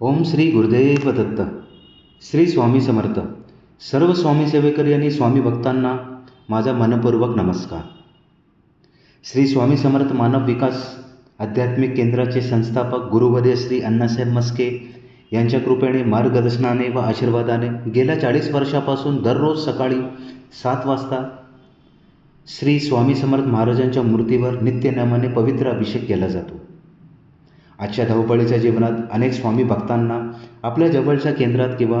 ओम श्री गुरुदेव दत्त. श्री स्वामी समर्थ. सर्व स्वामी सेवेकरी आणि स्वामी भक्तांना माझा मनपूर्वक नमस्कार. श्री स्वामी समर्थ मानव विकास आध्यात्मिक केंद्राचे संस्थापक गुरुवर्य श्री अण्णासाहेब मस्के यांच्या कृपेने, मार्गदर्शनाने व आशीर्वादाने गेल्या 40 वर्षापासून दररोज सकाळी 7 वाजता श्री स्वामी समर्थ महाराजांच्या मूर्तीवर नित्यनेमाने पवित्र अभिषेक केला जातो. आजच्या धावपळीच्या जीवनात अनेक स्वामी भक्तांना आपल्या जवळच्या केंद्रात किंवा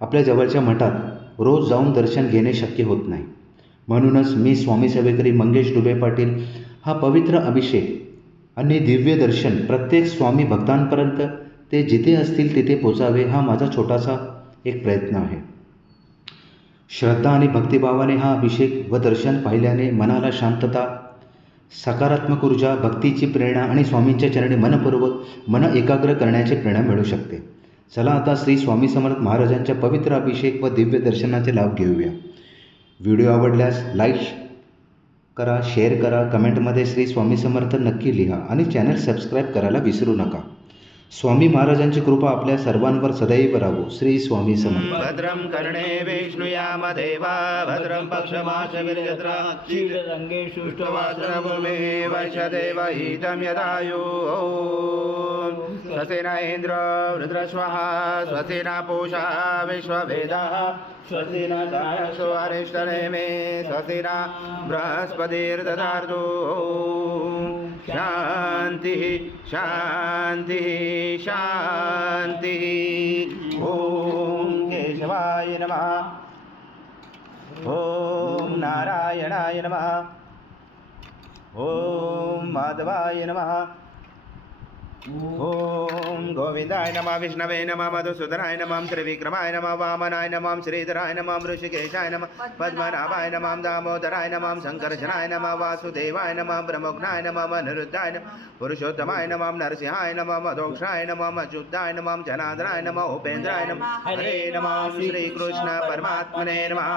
आपल्या जवळच्या मठात रोज जाऊन दर्शन घेणे शक्य होत नाही. म्हणूनच मी स्वामी सेवेकरी मंगेश डुबे पाटील हा पवित्र अभिषेक आणि दिव्य दर्शन प्रत्येक स्वामी भक्तांपर्यंत ते जिथे असतील तिथे पोचावे हा माझा छोटासा एक प्रयत्न आहे. श्रद्धा आणि भक्तिभावाने हा अभिषेक व दर्शन पाहिल्याने मनाला शांतता, सकारात्मक ऊर्जा, भक्तीची प्रेरणा आणि स्वामींच्या चरणी मन एकाग्र करण्याची प्रेरणा मिळू शकते. चला आता श्री स्वामी समर्थ महाराजांच्या पवित्र अभिषेक व दिव्य दर्शनाचे लाभ घेऊया. व्हिडिओ आवडल्यास लाईक करा, शेअर करा, कमेंटमध्ये श्री स्वामी समर्थ नक्की लिहा आणि चॅनल सबस्क्राईब करायला विसरू नका. स्वामी महाराजांची कृपा आपल्या सर्वांवर सदैव राहो. श्री स्वामी समर्थ. भद्रं कर्णे विष्णुयाम देवा भद्रं पक्षमाशविर्यत्रा शीलरङ्गे शुष्टवासरभूमे वैश्यदेवहितं यदायु. स्वस्ति न इन्द्र रुद्रस्वः स्वस्ति न पूषा विश्ववेदाः स्वस्ति न सायसो अरिष्टनेमे स्वस्ति न बृहस्पतिर्दधातु. शांति शांति शांति. ओम केशवाय नमः. ओम नारायणाय नमः. ओम माधवाय नमः. ओम गोविंदाय नमः. विष्णवे नमः. मधुसूदनाय नमः. त्रिविक्रमाय नमः. वामनाय नमः. श्रीधराय नमः. ऋषिकेशाय नमः. पद्मनाभाय नमः. दामोदराय नमः. शंकरजनाय नमः. वासुदेवाय नमः. ब्रह्मज्ञाय नमः. अनिरुद्धाय नमः. पुरुषोत्तमाय नमः. नरसिंहाय नमः. मधोक्षाय नमः. अच्युताय नमः. जनार्दनाय नमः. उपेन्द्राय नमः. हरे नमः. श्री कृष्ण परमात्मने नमः.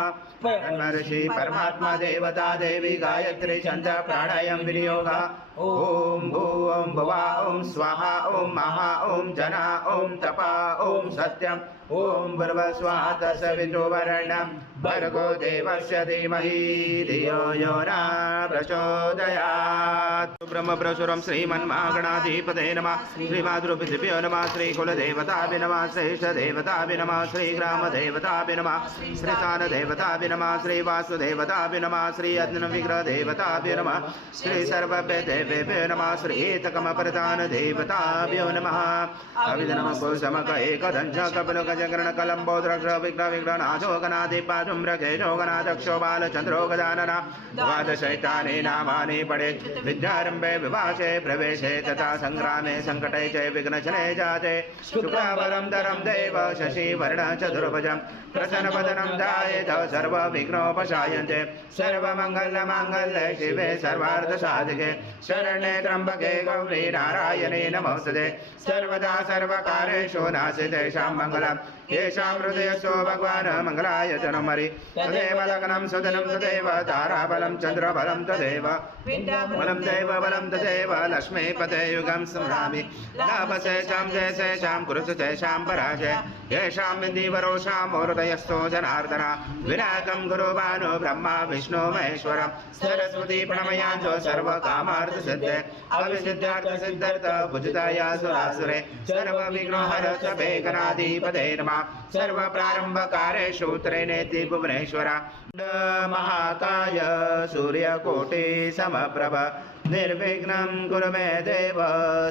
महर्षि परमात्मा देवता देवी गायत्री छंद प्राणायाम विनियोगा. ओम भूम भुवा ओम स्वाहा ओम महा ओम जना ओम तपा ओम सत्यम ओम भर्गस्वाहा तत्सवितुर्वरेण्यं भर्गो देवस्य धीमहि धियो यो न प्रचोदयात्. ब्रह्मप्रसुरं श्रीमन्महागणाधिपतये नमः. श्रीमातृपितृभ्यो नमः. श्रीकुलदेवताभ्यो नमः. श्रेष्ठदेवताभ्यो नमः. श्रीग्रामदेवताभ्यो नमः. श्रीस्थानदेवताभ्यो नमः. श्रीवासुदेवताभ्यो नमः. श्री अग्निविग्रहदेवताभ्यो नमः. श्री सर्वभ्यो नमः. श्री एककमप्रधान देवताभ्यो नमः. अभिधनम कुसमक एकदंश कपिल जगरण कलंबो द्रक्ष विघ्न विघ्ननाशो गणाधिपाधुम्र केशो गणाध्यक्षो बालचंद्रो गजानना. द्वादशैतानि नामानि पठे विद्यारंभे विभाषे प्रवेशे तथा संग्रामे संकटे च विघ्नशने जाते. शुक्लावरं धरं देव शशिवर्ण चतुर्भुजं प्रसन्नवदनं ध्यायेत् सर्वविघ्नोपशायन्ते. सर्वमङ्गलमाङ्गल्ये शिवे सर्वार्थसाधिके शरण्ये त्र्यम्बके गौरी नारायणे नमोस्तुते. सर्वदा सर्वकारेषु नास्ति शां मंगलम्. येषां हृदयस्थो भगवान् मङ्गलाय जनमरि. तदेव लग्नं सुदनं तदेव ताराबलं चन्द्रबलं तदेव बलं देव बलं तदेव लक्ष्मीपते युगं स्मरामि. लाभसेषां जयसेषां कुरुसेषां पराजय. येषां विधिवरोषां हृदयस्थो जनार्दन. विनायकं गुरुभानु ब्रह्मा विष्णु महेश्वरं. सरस्वती प्रणमयाञ्जो सर्वकामार्थसिद्धे. अविसिद्धार्थसिद्धर्थ भुजिताया सुरासुरे. सर्वविघ्नोहर सभेकनाधिपते नमः. सर्वप्रारम्भकारेषु त्रिनेति भुवनेश्वर. महाकाय सूर्यकोटि समप्रभ. निर्विघ्नं कुरु मे देव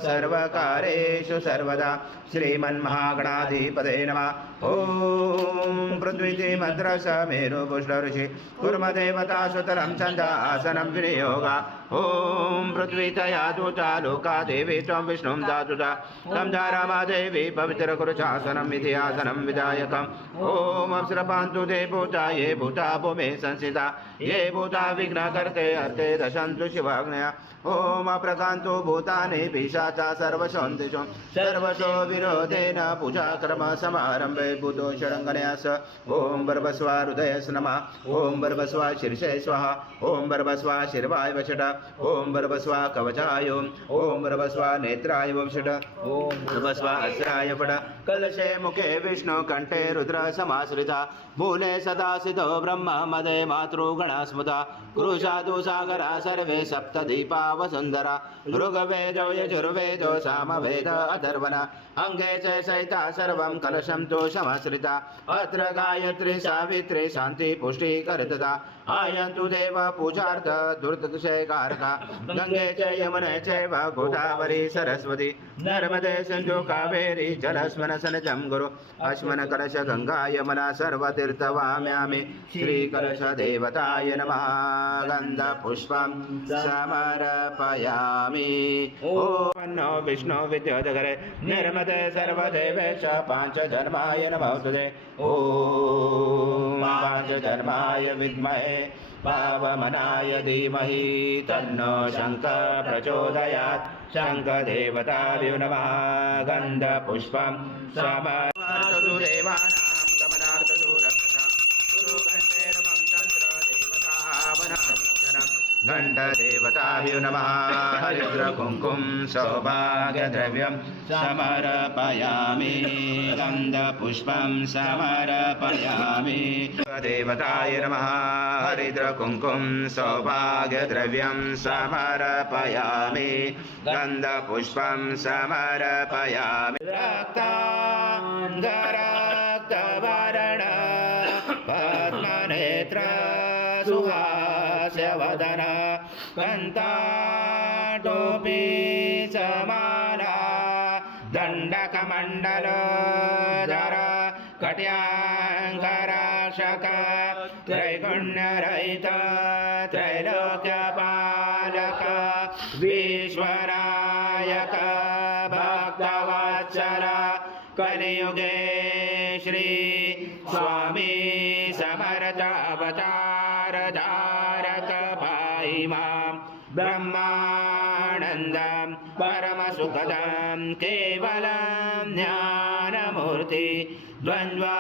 सर्वकारेषु सर्वदा. श्रीमन्महागणाधिपते नमः. ओम पृथ्वी मद्रस मेरु पुष्ट ऋषि कुर्म देवता सुतलं चंद आसनं विनियोगा. ओम पृथ्वी तया दूता लोका देवी त्वं विष्णुं दातुता. तं रमा देवी पवित्र कुरुचासनं विधि आसनं विधायकम्. ओम अप्सरपान्तु ते भूता ये भूता भूमे संस्थिता. ये भूता विघ्नकर्ते अर्थे दशन्तु शिवाग्नया. ओम अप्रकान्तु भूतानि पिशाचा सर्वशोन्तिषु. सर्वशो विरोधेन पूजा कर्म समारंभे भूतो षडङ्गन्यास. ओम बर्भस्वा हृदयस् नमः. ओम बर्भस्वा शीर्षे स्वाहा. ओम बर्भस्वा शीर्वाय वषट. ओम भर्भस्वा कवचाय ओम भर्भस्वा नेत्राय वषट ओम भर्भस्वा अस्राय फट कलशे मुखे विष्णु कंठे रुद्र समाश्रिता मूले सदा सिद्धो ब्रह्म मदे मातृगणा स्मृता कुरुषादु सागरा सर्वे सप्तदीपा वसुंधरा ऋग्वेदो यजुर्वेदो सामवेद अथर्वणा अंगे च सहिता सर्वं कलशं तु समाश्रिता अत्र गायत्री सावित्री शांति पुष्टि करतदा आयन्तु देव पूजार्थ दुर्दक्षयकारका गंगे च यमुने चैव गोदावरी सरस्वती नर्मदे सिन्धु कावेरी जलस्मन सनजं गुरु अस्मन कलश गंगा यमुना सर्वतीर्थवाम्यामि श्री कलश देवताय नमः गंध पुष्पं समर्पयामि ओम विष्णु विद्योदगरे निर्मते सर्वदेवेश पांचजन्माय नमः तुते ओम पांचजन्माय विद्महे पावमनाय धीमहि तन्नो शंकर प्रचोदयात् शंखदेवताभ्यो नमः गन्धपुष्पं समर्पयामि देवानां गमनार्थतो रक्षतां गुरुकण्ठेरवं तन्त्रदेवतावनां घण्टदेवताभ्यो नमः हरिद्रकुङ्कुम सौभाग्यद्रव्यं समर्पयामि गन्धपुष्पं समर्पयामि देवताय नमः हरिद्रकुङ्कुम सौभाग्यद्रव्यं समर्पयामि गन्धपुष्पं समर्पयामि रक्ताङ्गरक्तवर्ण पद्मनेत्र सुहास्यवदन कन्ताटोपी समाना दण्डकमण्डलोदर कट्याङ्कराक्षक त्रैगुण्यरहित त्रैलोक्यपालक विश्वनायक भक्तवत्सल कलियुगे श्री स्वामी समर्थ अवतार धारक पाहि मां ब्रह्मानन्दं परमसुखदं केवलं ज्ञानमूर्ति द्वन्द्वातीतं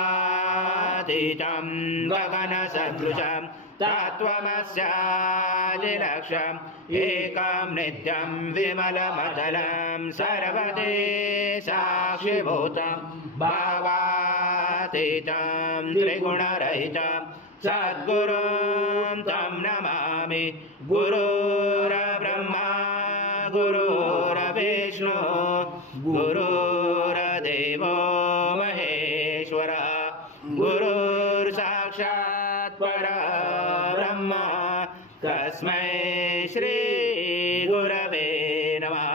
गगनसदृशं तत्त्वमस्यादिलक्ष्यम् एकं नित्यं विमलमचलं सर्वदे साक्षिभूतं भावातीतं त्रिगुणरहितं सद्गुरुं तं नमामि गुरुर्ब्रह्मा गुरुर्विष्णु गुरुर्देवो महेश्वरः गुरुर्साक्षात् परब्रह्म तस्मै श्री गुरवे नमः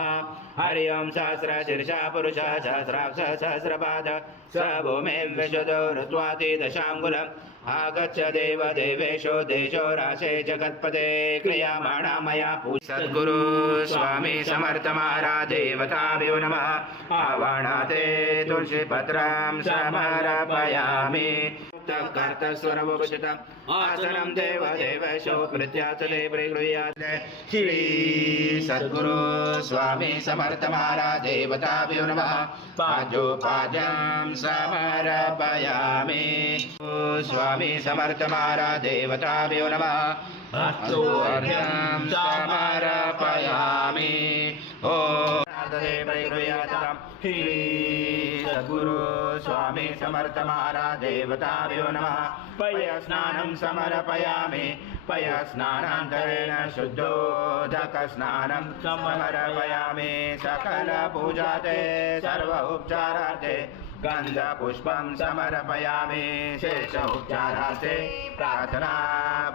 हरि ओम सहस्रशीर्षा पुरुष सहस्राक्ष सहस्रपाद स भूमिं विशदो ऋत्वाति दशाङ्गुलम् आगच्छ देव देवेशो देशो राशे जगत्पते क्रियमाणा मया पूजा सद्गुरु स्वामी समर्थ महाराज देवताभ्यो नमः आवाहनाते तुलसीपत्रं समर्पयामि कर्तस्वरमुपचितम् आसनं देव देवेशो प्रत्याचले प्रगृह्यात् श्री सद्गुरु स्वामी समर्थ महाराज देवताभ्यो नमः पादोपाद्यं समर्पयामि स्वामी समर्थ महाराज देवताभ्यो नमः हस्तोऽर्घ्यं समर्पयामि ओम श्री सद्गुरु स्वामी समर्थ महाराज देवताभ्यो नमः पयस्नानं समर्पयामि पयस्नानान्तरेण शुद्धोदकस्नानं समर्पयामि सकल पूजाते सर्व उपचारार्थे गन्धपुष्पं समर्पयामि शेष उपचारार्थे प्रार्थना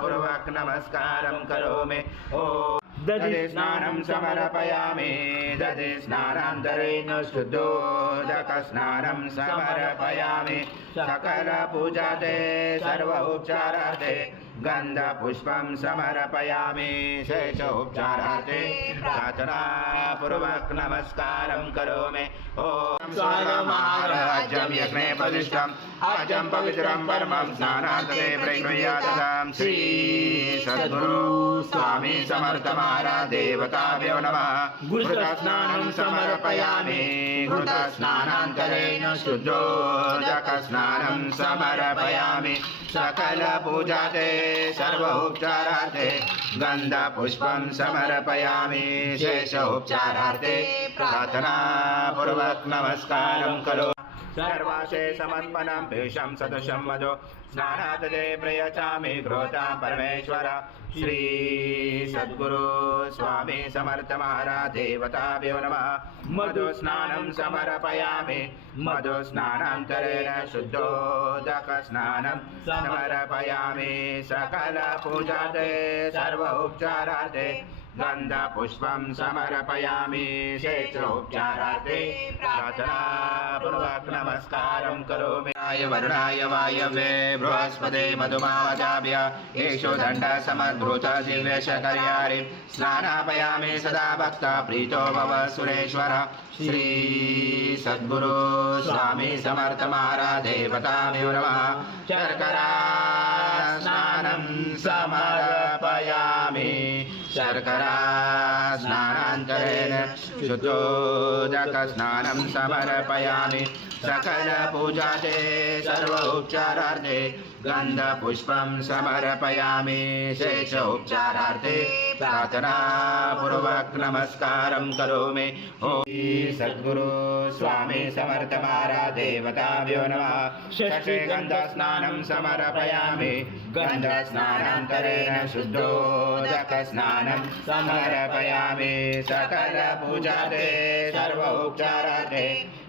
पूर्वक नमस्कारं करोमि ओम दधि स्नानं समर्पयामि दधि स्नानान्तरेण शुद्धोदकस्नानं समर्पयामि सकल पूजाते सर्व उपचारार्थे गन्धपुष्पं समर्पयामि शेष उपचारार्थे प्रार्थना पूर्वक नमस्कारं करोमि ओम स्वागमाराज्यं यज्ञे प्रतिष्ठम् आज्यं पवित्रं परमं स्नानान्तरे प्रगृह्यात् श्री सद्गुरु स्वामी समर्थ महाराज देवताभ्यो नमः घृतस्नानं समर्पयामि घृतस्नानान्तरेण शुद्धोदकस्नानं समर्पयामि सकलपूजाते सर्वोपचारार्थे गन्धपुष्पं समर्पयामि शेषोपचारार्थे प्रार्थनापूर्वक नमस्कारं करोमि सर्वाशे समर्पणं पेशं सदृशं मधु स्नानातदे प्रयचामि घृतां परमेश्वर श्री सद्गुरु स्वामी समर्थ महाराज देवताभ्यो नमः मधु स्नानं समर्पयामि मधु स्नानान्तरेण शुद्धोदक स्नानं समर्पयामि सकल पूजाते सर्व उपचारार्थे गन्धपुष्पं समर्पयामि शेषोपचारार्थे प्रार्थनापूर्वक नमस्कारं करोमि वर्णाय वायव्ये बृहस्पते मधुमावचाभ्य येषु दण्ड समद्भृत दिव्यशकर्यारि स्नानापयामि सदा भक्त प्रीतो भव सुरेश्वर श्री सद्गुरु स्वामी समर्थ महाराज देवताभ्यो नमः शर्करा स्नानं समर्पयामि शर्करा स्नानान्तरेण शुद्धोदक स्नानं समर्पयामि सकल पूजाते सर्व उपचारार्थे गन्धपुष्पं समर्पयामि शेषोपचारार्थे प्रार्थनापूर्वक नमस्कारं करोमि ॐ सद्गुरु स्वामी समर्थ महाराज देवताभ्यो नमः षष्ठे गन्धस्नानं समर्पयामि गन्धस्नानान्तरेण शुद्धोदक स्नानं समर्पयामि सकल पूजाते सर्व उपचारार्थे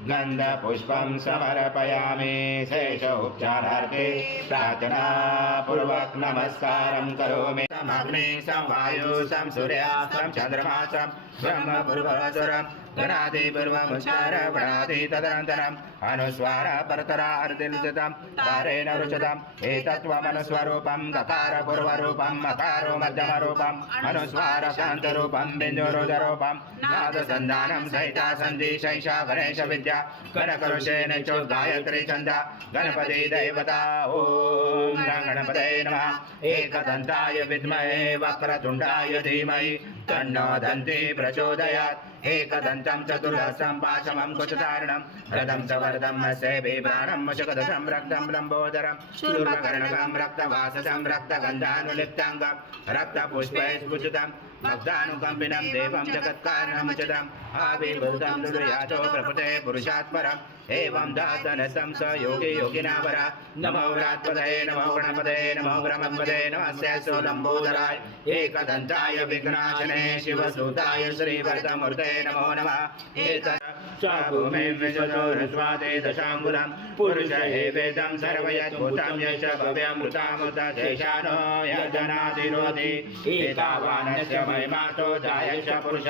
गन्धपुष्पं समर्पयामि शेषोपचारार्थे प्रार्थनापूर्वक नमस्कारं करोमि समग्ने समवायु सम सूर्या सम चन्द्रमा सम ब्रह्म पूर्वसुरं गणादि पूर्वमुच्चार गणादि तदनन्तरम् अनुस्वार परतरा अर्धिनुचितं तारेण रुचितम् एतत्त्वमनुस्वरूपं गकार पूर्वरूपं मकारो मध्यमरूपम् अनुस्वार शान्तरूपं बिन्दुरुदरूपं नादसन्धानं सहिता सन्धि शैषा गणेश विद्या गणकरुषेण गायत्री छन्द गणपति देवता ॐ गणपते नमः एकदन्ताय विद्महे वक्रतुण्डाय धीमहि तन्नो दन्ति प्रचोदयात् एकदन्तं चतुर्हस्तं पाशमं कुचधारणं रथं च वरदं हस्ते बिभ्राणं मुषकदशं रक्तं लम्बोदरं शूर्पकर्णकं रक्तवाससं रक्तगन्धानुलिप्ताङ्गं रक्तपुष्पैस्फुटितं भक्तानुकम्पिनं देवं जगत्कारणमुचितम् आविर्भूतं दुर्यातो प्रकृते पुरुषात् परम् एवं दातनसं स योगी योगिनावरा नमो व्रात्पदये नमो गणपते नमो ब्रह्मपदे नमस्ते सोलम्बोदराय एकदन्ताय विघ्नाशने शिवसूताय श्रीवरदमूर्ते नमो नमः चाभूमिं विश्वचोरस्वादे दशाङ्गुलं पुरुष एवेदं सर्वयद्भूतं यश भव्यमृतामृतशेषानो यजनादिरोधि एतावानस्य महिमातो जायश पुरुष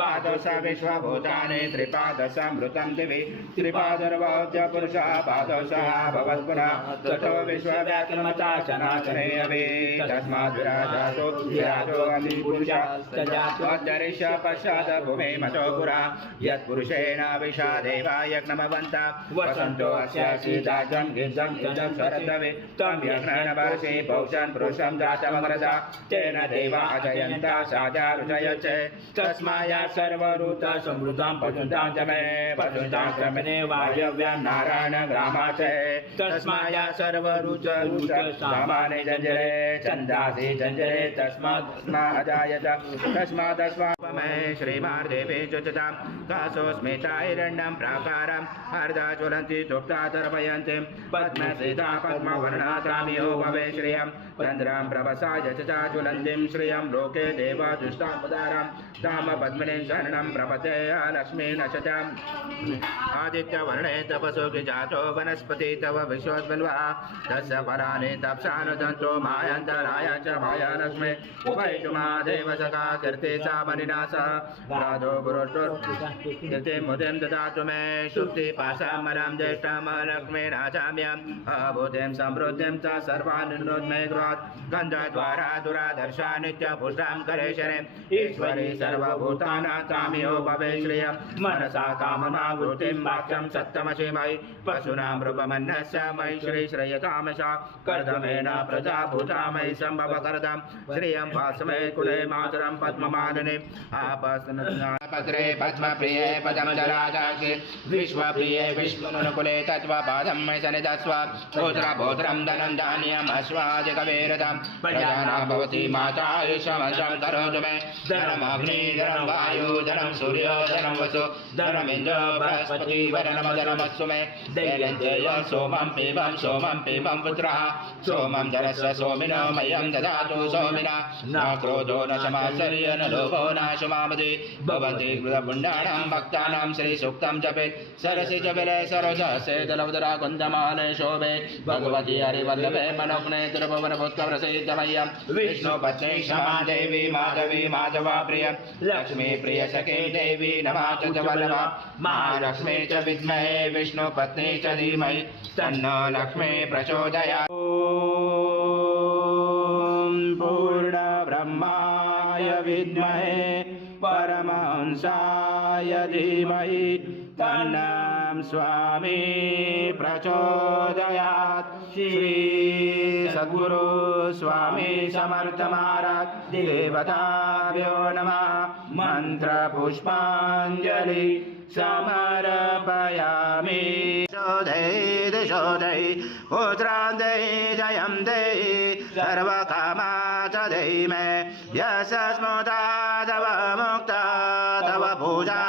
पादो स विश्वभूतानि त्रिपादसमृतं दिवि त्रिपादर्वाच्य पुरुषः पादो सः भवत्पुनः ततो विश्वव्याकृमता सनातने अभि तस्माद् विराजातो विराजो अभिपुरुषः तजात्वद्धरिष्य पश्चात् भूमे मतो पुरा यत्पुरुषेण विशा देवा यज्ञमवन्ता वसन्तो अस्य सीताजं गिजं जजं शरदवे तं यज्ञनवासि पौषन् पुरुषं जातमग्रजा तेन देवा अजयन्ता साजा रुचयचे तस्माया सर्वऋत समृद्धां पशुतां च मे पशुतां च मे वायव्या नारायण ग्रामाचे तस्माया सर्वऋच सामाने जंजरे चन्दासि जंजरे तस्मादजायत तस्मादस्वापमे श्रीमार्देवे चुचतां कासोस्मिताहिरण्यं प्राकारं अर्धा ज्वलन्ति तुप्ता तर्पयन्तीं पद्मसीता पद्मवर्णा तामियो भवे श्रियं चन्द्रं प्रभसाय चचा ज्वलन्तीं श्रियं लोके देवा दुष्टामुदारं धाम पद्मिनीं शरणं प्रपते लक्ष्मी नशताम् आदित्यवर्णे तपसो जातो वनस्पति तव विश्वोद्बल्वा तस्य पराणि तप्सानुदन्तो मायान्तराय च माया लक्ष्मी उपैषु महादेव सखा कीर्ति सा मनिना विनाश राधो पुरुषोत्ते मुदिं ददातु मे शुक्ति पाशामरां ज्येष्ठां लक्ष्मीं राजाम्याम् अभूतिं समृद्धिं च सर्वानुन्नोद्मे गृहात् गन्धद्वारा दुरादर्शा नित्यपुष्टां करेशरे ईश्वरी सर्वभूतानां तामियो भवे श्रिय मनसा कामनावृत्तिं वाक्यं सत्यमसि मयि पशूनां रूपमन्यस्य मयि श्री श्रेयतामसा कर्दमेन प्रजाभूता मयि सम्भव कर्दं श्रियं वासमे कुले मातरं पद्ममालिनी पत्रे पद्मप्रिये पदं जराजाक्षि विश्वप्रिये विष्णुनुकुले तत्त्वपादं मयि सनिधत्स्व पुत्रपौत्रं धनं धान्यम् अश्वादिकवेरतं प्रजानां भवति माता आयुष्यमशं करोतु मे धनमग्नि धनं वायु धनं सूर्यो धनं वसु धनमिन्द्रो बृहस्पति वरनमधनमस्तु मे दैर्यं सोमं पीबं पुत्रः सोमं धनस्य सोमिनो मह्यं ददातु सोमिना न क्रोधो न समाश्चर्य न लोभो न शुमामति भवन्ति कृतपुण्यानां भक्तानां श्रीसूक्तं जपेत् सरसि च विलय सरोजसे दलवदरा कुन्दमाले शोभे भगवती हरिवल्लभे मनोज्ञे तिरुभुवनभूत्कप्रसीदमय्यं विष्णुपत्नी क्षमा देवी माधवी माधवा प्रिय लक्ष्मी प्रिय सखे देवी नमः च वल्लभा महालक्ष्मी च विद्महे विष्णुपत्नी च धीमहि तन्नो लक्ष्मी प्रचोदयात्। ॐ पूर्णब्रह्माय विद्महे परमहंसाय धीमहि तन्नं स्वामी प्रचोदयात्। श्री सद्गुरु स्वामी समर्थ महाराज देवताभ्यो नमः मंत्र पुष्पांजलि समर्पयामि। शोधै पुत्रां देहि जयं देहि सर्वकामा च देहि मे यशस्मृता तव मुक्ता तव पूजा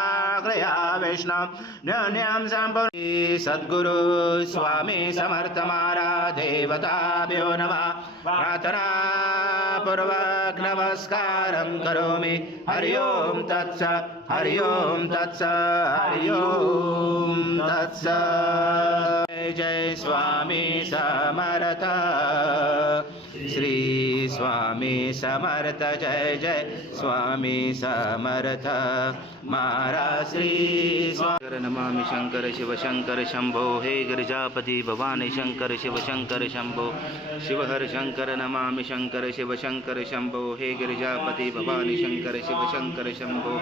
क्रिया विष्णु न्यून्यं सम्पूर्णे। सद्गुरु स्वामी समर्थ महाराज देवताभ्यो नमः प्रार्थना पूर्वक नमस्कारं करोमि। हरि ओम तत्सत् हरि ओम तत्सत् हरि ओम तत्सत्। जय स्वामी समर्थ श्री स्वामी समर्थ जय जय स्वामी समर्थ महाराज श्री स्वामी। नमामि शंकर शिव शंकर शंभो हे गिरिजापति भवानी शंकर शिव शंकर शंभो शिवहर शंकर नमामि शंकर शिव शंकर शंभो हे गिरिजापति भवानी शंकर शिव शंकर शंभो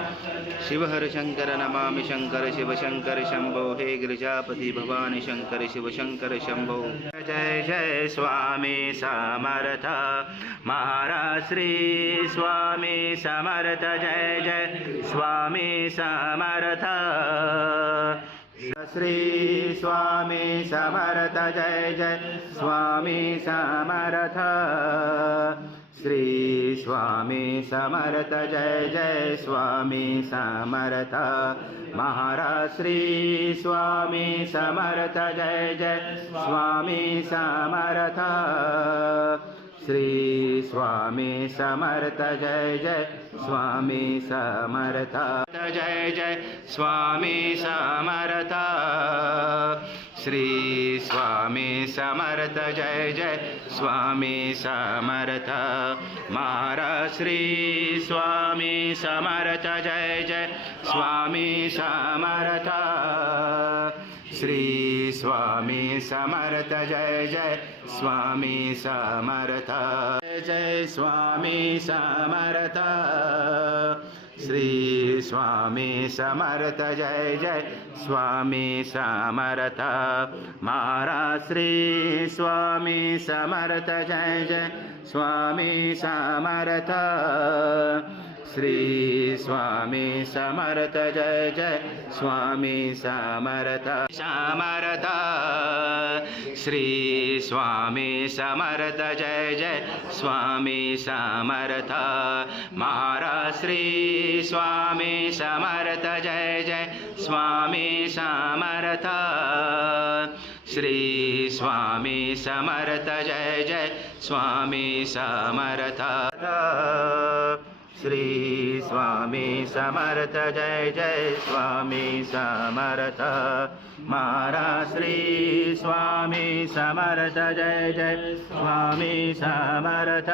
शिवहर शंकर नमामि शंकर शिव शंकर शंभो हे गिरिजापति भवानी शंकर शिव शंकर शंभो। जय जय स्वामी समर्थ महाराज श्री स्वामी समर्थ जय जय स्वामी समर्थ श्री स्वामी समर्थ जय जय स्वामी समर्थ श्री स्वामी समर्थ जय जय स्वामी समर्थ महाराज श्री स्वामी समर्थ जय जय स्वामी समर्थ श्री स्वामी समर्थ जय जय स्वामी समर्थ जय जय स्वामी समर्थ श्री स्वामी समर्थ जय जय स्वामी समर्थ महाराज श्री स्वामी समर्थ जय जय स्वामी समर्थ श्री स्वामी समर्थ जय जय स्वामी समर्थ जय स्वामी समर्थ श्री स्वामी समर्थ जय जय स्वामी समर्थ महाराज श्री स्वामी समर्थ जय जय स्वामी समर्थ श्री स्वामी समर्थ जय जय स्वामी समर्थ समर्थ श्री स्वामी समर्थ जय जय स्वामी समर्थ महाराज श्री स्वामी समर्थ जय जय स्वामी समर्थ श्री स्वामी समर्थ जय जय स्वामी समर्थ श्री स्वामी समर्थ जय जय स्वामी समर्थ महाराज श्री स्वामी समर्थ जय जय स्वामी समर्थ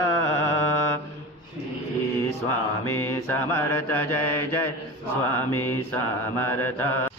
श्री स्वामी समर्थ जय जय स्वामी समर्थ.